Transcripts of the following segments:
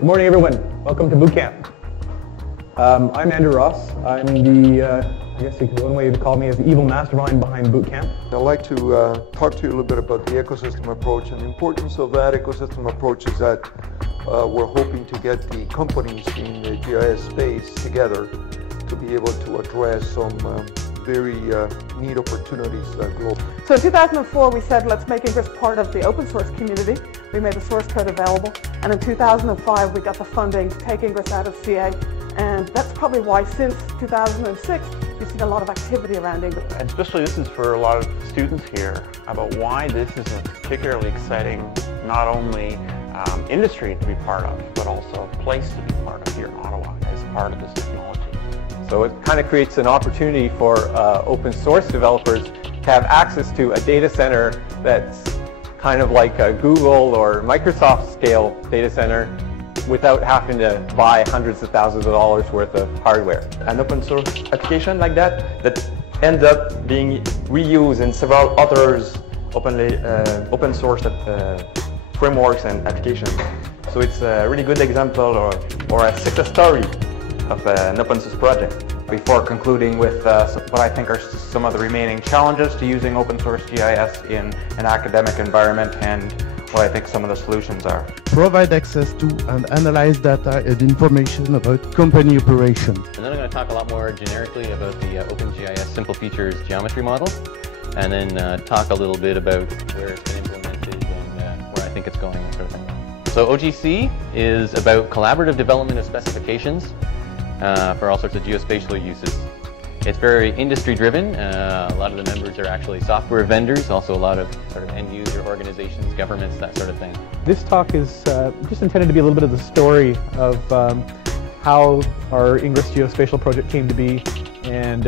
Good morning, everyone. Welcome to boot camp. I'm Andrew Ross. I'm the, I guess one way to call me is the evil mastermind behind boot camp. I'd like to talk to you a little bit about the ecosystem approach, and the importance of that ecosystem approach is that we're hoping to get the companies in the GIS space together to be able to address some very neat opportunities globally. So in 2004 we said let's make Ingress part of the open source community. We made the source code available, and in 2005 we got the funding to take Ingress out of CA, and that's probably why since 2006 you've seen a lot of activity around Ingress. And especially this is for a lot of students here about why this is a particularly exciting, not only industry to be part of, but also a place to be part of here in Ottawa as part of this technology. So it kind of creates an opportunity for open source developers to have access to a data center that's kind of like a Google or Microsoft scale data center without having to buy hundreds of thousands of dollars worth of hardware. An open source application like that ends up being reused in several others open source frameworks and applications. So it's a really good example or a success story of an open source project. Before concluding with what I think are some of the remaining challenges to using open source GIS in an academic environment and what I think some of the solutions are. Provide access to and analyze data and information about company operations. And then I'm going to talk a lot more generically about the OpenGIS Simple Features geometry model, and then talk a little bit about where it's been implemented and where I think it's going, that sort of thing. So OGC is about collaborative development of specifications for all sorts of geospatial uses. It's very industry driven. A lot of the members are actually software vendors, also a lot of sort of end user organizations, governments, that sort of thing. This talk is just intended to be a little bit of the story of how our Ingress Geospatial project came to be and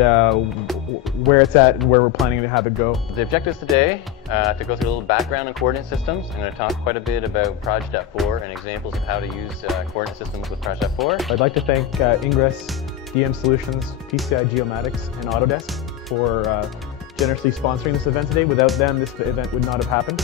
where it's at and where we're planning to have it go. The objectives today to go through a little background on coordinate systems. I'm going to talk quite a bit about Proj.4 and examples of how to use coordinate systems with Proj.4. I'd like to thank Ingress, DM Solutions, PCI Geomatics, and Autodesk for generously sponsoring this event today. Without them, this event would not have happened.